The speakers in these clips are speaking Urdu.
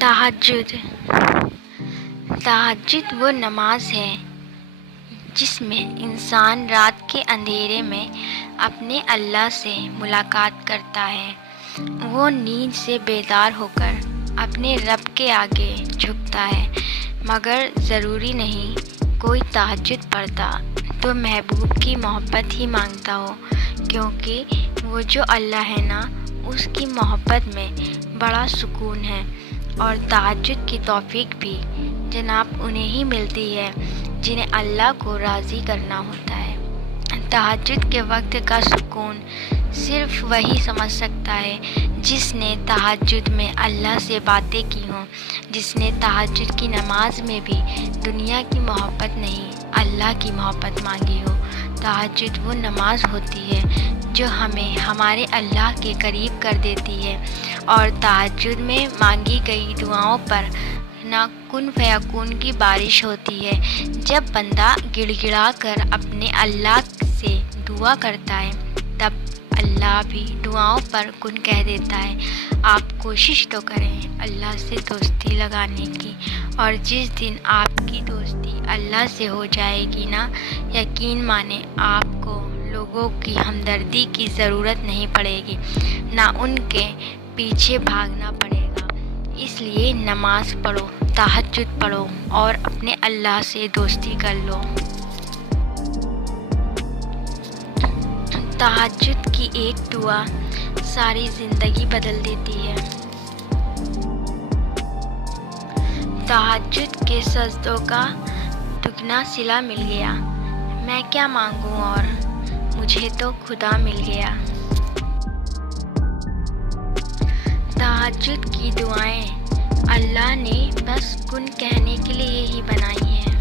تہجد تہجد وہ نماز ہے جس میں انسان رات کے اندھیرے میں اپنے اللہ سے ملاقات کرتا ہے۔ وہ نیند سے بیدار ہو کر اپنے رب کے آگے جھکتا ہے، مگر ضروری نہیں کوئی تہجد پڑھتا تو محبوب کی محبت ہی مانگتا ہو، کیونکہ وہ جو اللہ ہے نا، اس کی محبت میں بڑا سکون ہے۔ اور تہجد کی توفیق بھی جناب انہیں ہی ملتی ہے جنہیں اللہ کو راضی کرنا ہوتا ہے۔ تہجد کے وقت کا سکون صرف وہی سمجھ سکتا ہے جس نے تہجد میں اللہ سے باتیں کی ہوں، جس نے تہجد کی نماز میں بھی دنیا کی محبت نہیں، اللہ کی محبت مانگی ہو۔ تہجد وہ نماز ہوتی ہے جو ہمیں ہمارے اللہ کے قریب کر دیتی ہے، اور تہجد میں مانگی گئی دعاؤں پر نہ کن فیکون کی بارش ہوتی ہے۔ جب بندہ گڑ گڑا کر اپنے اللہ سے دعا کرتا ہے، تب اللہ بھی دعاؤں پر کن کہہ دیتا ہے۔ آپ کوشش تو کریں اللہ سے دوستی لگانے کی، اور جس دن آپ کی دوستی اللہ سے ہو جائے گی نا، یقین مانیں آپ کو لوگوں کی ہمدردی کی ضرورت نہیں پڑے گی، نہ ان کے پیچھے بھاگنا پڑے گا۔ اس لیے نماز پڑھو، تہجد پڑھو اور اپنے اللہ سے دوستی کر لو۔ تہجد کی ایک دعا ساری زندگی بدل دیتی ہے۔ تہجد کے سجدوں کا دگنا صلہ مل گیا، میں کیا مانگوں اور مجھے تو خدا مل گیا۔ تہجد کی دعائیں اللہ نے بس کن کہنے کے لیے ہی بنائی ہیں۔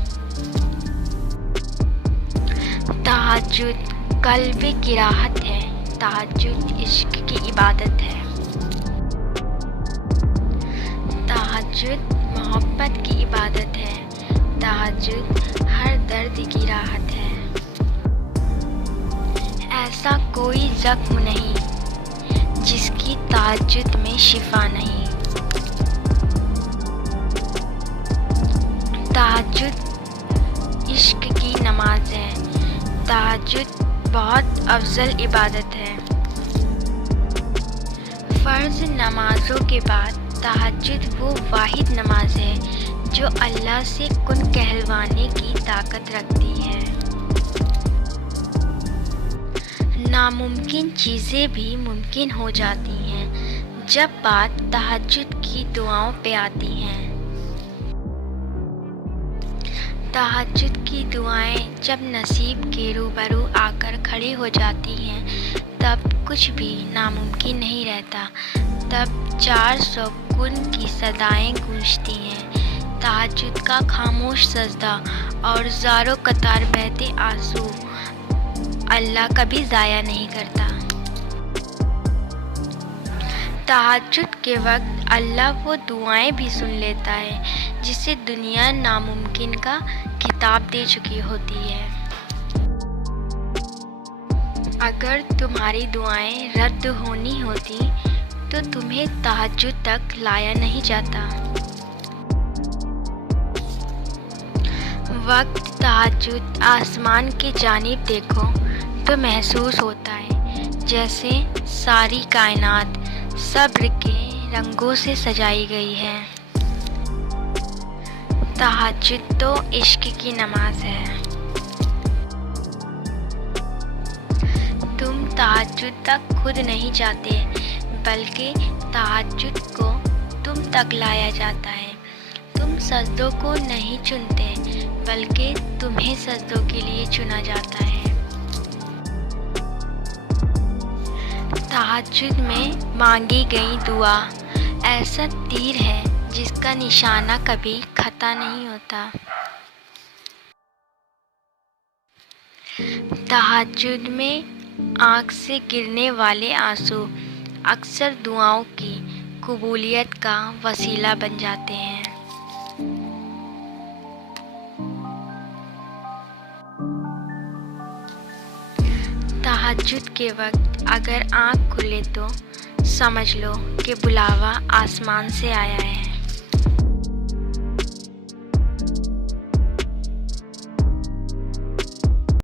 تہجد قلب کی راحت ہے، تہجد عشق کی عبادت ہے، تہجد محبت کی عبادت ہے، تہجد ہر درد کی راحت ہے۔ ایسا کوئی زخم نہیں جس کی تہجد میں شفا نہیں۔ تہجد عشق کی نماز ہے، تہجد بہت افضل عبادت ہے۔ فرض نمازوں کے بعد تہجد وہ واحد نماز ہے جو اللہ سے کن کہلوانے کی طاقت رکھتی ہے۔ ناممکن چیزیں بھی ممکن ہو جاتی ہیں جب بات تہجد کی دعاؤں پہ آتی ہیں۔ تہجد کی دعائیں جب نصیب کے روبرو آ کر کھڑی ہو جاتی ہیں، تب کچھ بھی ناممکن نہیں رہتا، تب 400 کن کی صدائیں گونجتی ہیں۔ تہجد کا خاموش سجدہ اور زاروں قطار بہتے آنسو اللہ کبھی ضائع نہیں کرتا۔ تہجد کے وقت اللہ وہ دعائیں بھی سن لیتا ہے جسے دنیا ناممکن کا خطاب دے چکی ہوتی ہے۔ اگر تمہاری دعائیں رد ہونی ہوتی تو تمہیں تہجد تک لایا نہیں جاتا۔ وقت تہجد آسمان کی جانب دیکھو تو محسوس ہوتا ہے جیسے ساری کائنات صبر کے رنگوں سے سجائی گئی ہے۔ تہجد تو عشق کی نماز ہے۔ تم تہجد تک خود نہیں جاتے، بلکہ تہجد کو تم تک لایا جاتا ہے۔ تم سجدوں کو نہیں چنتے، بلکہ تمہیں سجدوں کے لیے چنا جاتا ہے۔ تہجد میں مانگی گئی دعا ایسا تیر ہے جس کا نشانہ کبھی خطا نہیں ہوتا۔ تہجد میں آنکھ سے گرنے والے آنسو اکثر دعاؤں کی قبولیت کا وسیلہ بن جاتے ہیں۔ تہجد کے وقت اگر آنکھ کھلے تو سمجھ لو کہ بلاوا آسمان سے آیا ہے۔